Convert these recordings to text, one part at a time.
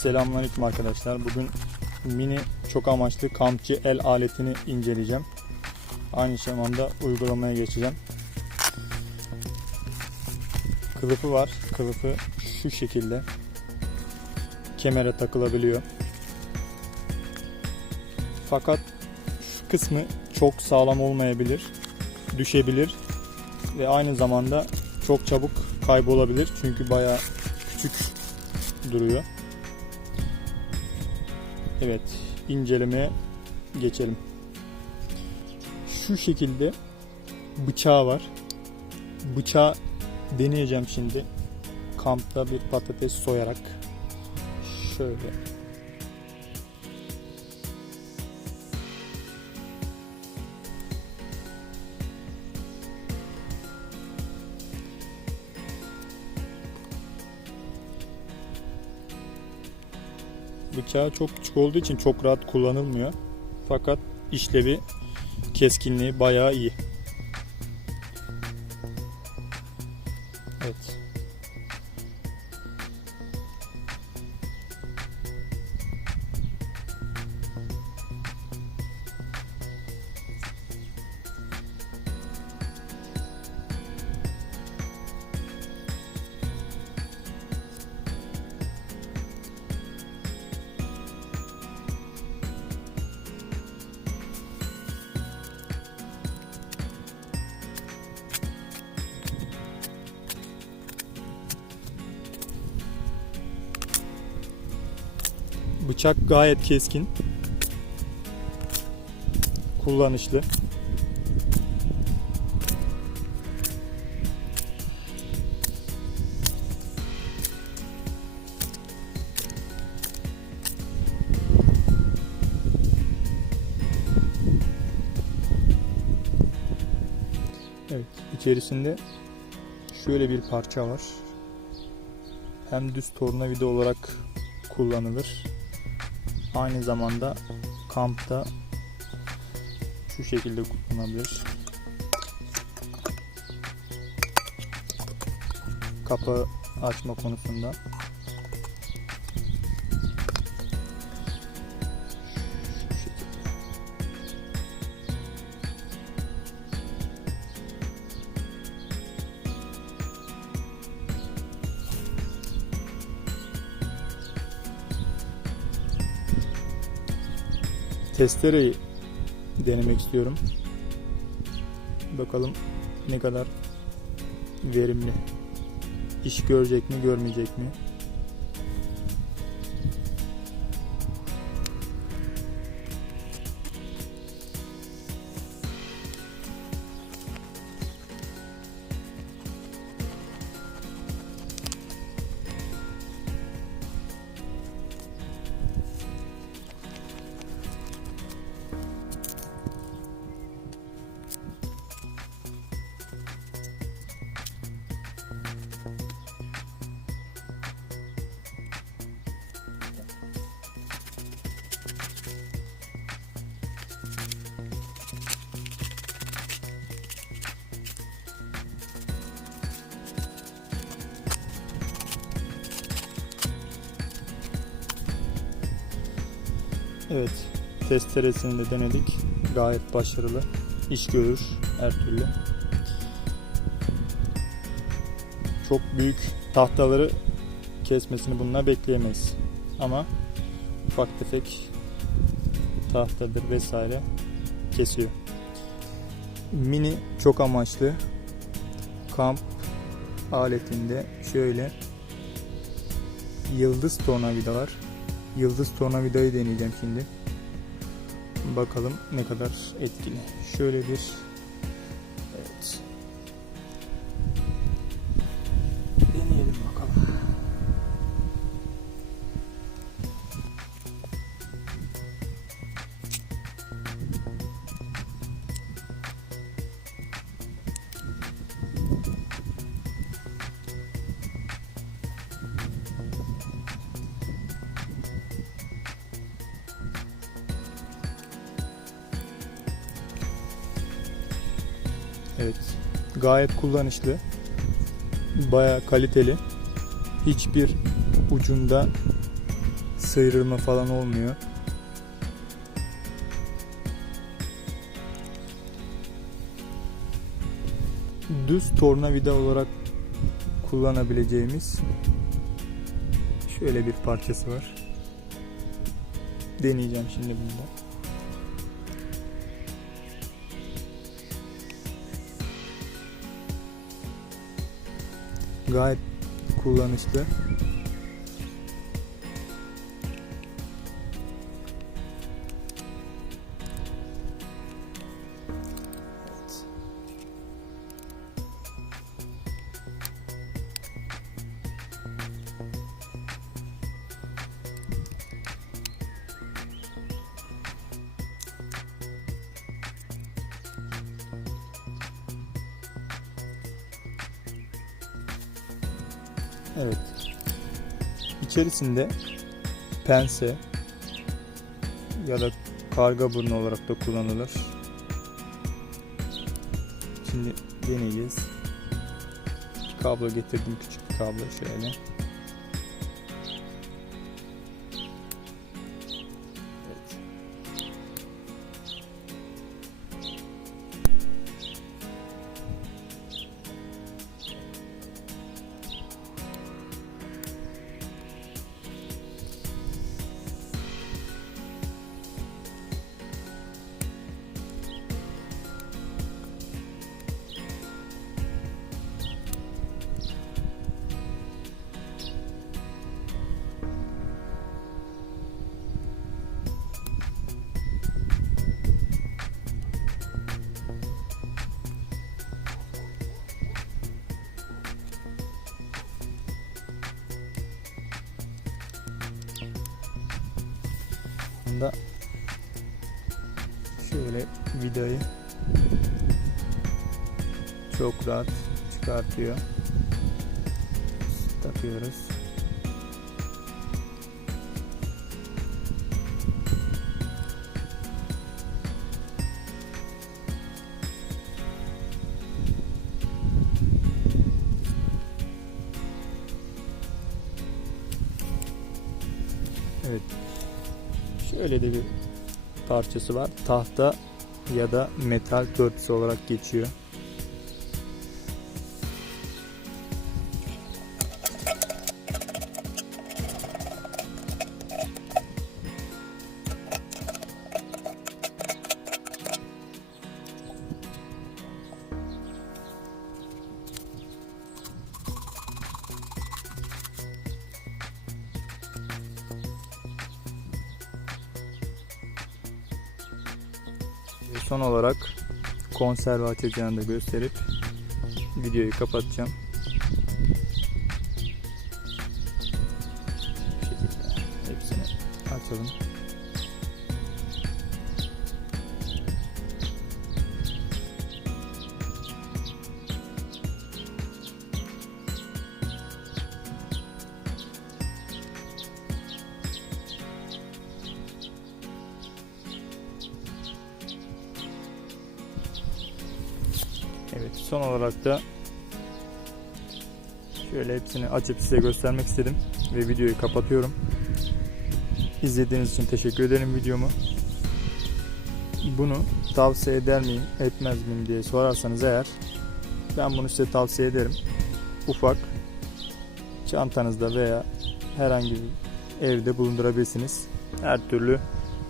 Selamünaleyküm arkadaşlar. Bugün mini çok amaçlı kampçı el aletini inceleyeceğim. Aynı zamanda uygulamaya geçeceğim. Kılıfı var. Kılıfı şu şekilde kemere takılabiliyor. Fakat şu kısmı çok sağlam olmayabilir. Düşebilir ve aynı zamanda çok çabuk kaybolabilir. Çünkü bayağı küçük duruyor. Evet, incelemeye geçelim. Şu şekilde bıçağı var. Bıçağı deneyeceğim şimdi. Kampta bir patates soyarak. Şöyle. Bıçağı çok küçük olduğu için çok rahat kullanılmıyor. Fakat işlevi, keskinliği bayağı iyi. Evet. Bıçak gayet keskin. Kullanışlı. Evet, içerisinde şöyle bir parça var. Hem düz tornavida olarak kullanılır. Aynı zamanda kampta şu şekilde kullanılabilir. Kapağı açma konusunda. Testereyi denemek istiyorum. Bakalım ne kadar verimli. İş görecek mi, görmeyecek mi? Evet, testeresini de denedik. Gayet başarılı. İş görür her türlü. Çok büyük tahtaları kesmesini bununla bekleyemeyiz. Ama ufak tefek tahtadır vesaire kesiyor. Mini çok amaçlı kamp aletinde şöyle yıldız tornavida var. Yıldız tornavidayı deneyeceğim şimdi. Bakalım ne kadar etkili. Şöyle bir Evet. Gayet kullanışlı. Baya kaliteli. Hiçbir ucunda sıyrılma falan olmuyor. Düz tornavida olarak kullanabileceğimiz şöyle bir parçası var. Deneyeceğim şimdi bunda. Gayet kullanışlı. Evet. İçerisinde pense ya da karga burnu olarak da kullanılır. Şimdi deneyeceğiz. Kablo getirdim küçük bir kablo şöyle. Bunda şöyle vidayı çok rahat çıkartıyor. Takıyoruz. Şöyle de bir parçası var. Tahta ya da metal törpüsü olarak geçiyor. Son olarak konserve açacağını da gösterip videoyu kapatacağım. Hepsini açalım. Son olarak da şöyle hepsini açıp size göstermek istedim ve videoyu kapatıyorum. İzlediğiniz için teşekkür ederim videomu. Bunu tavsiye eder miyim, etmez miyim diye sorarsanız eğer ben bunu size tavsiye ederim. Ufak çantanızda veya herhangi bir evde bulundurabilirsiniz. Her türlü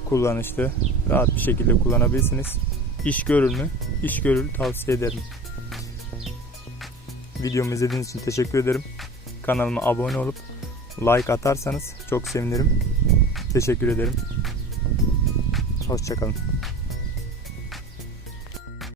kullanışlı, rahat bir şekilde kullanabilirsiniz. İş görür mü? İş görür tavsiye ederim. Videomu izlediğiniz için teşekkür ederim. Kanalıma abone olup like atarsanız çok sevinirim. Teşekkür ederim. Hoşçakalın.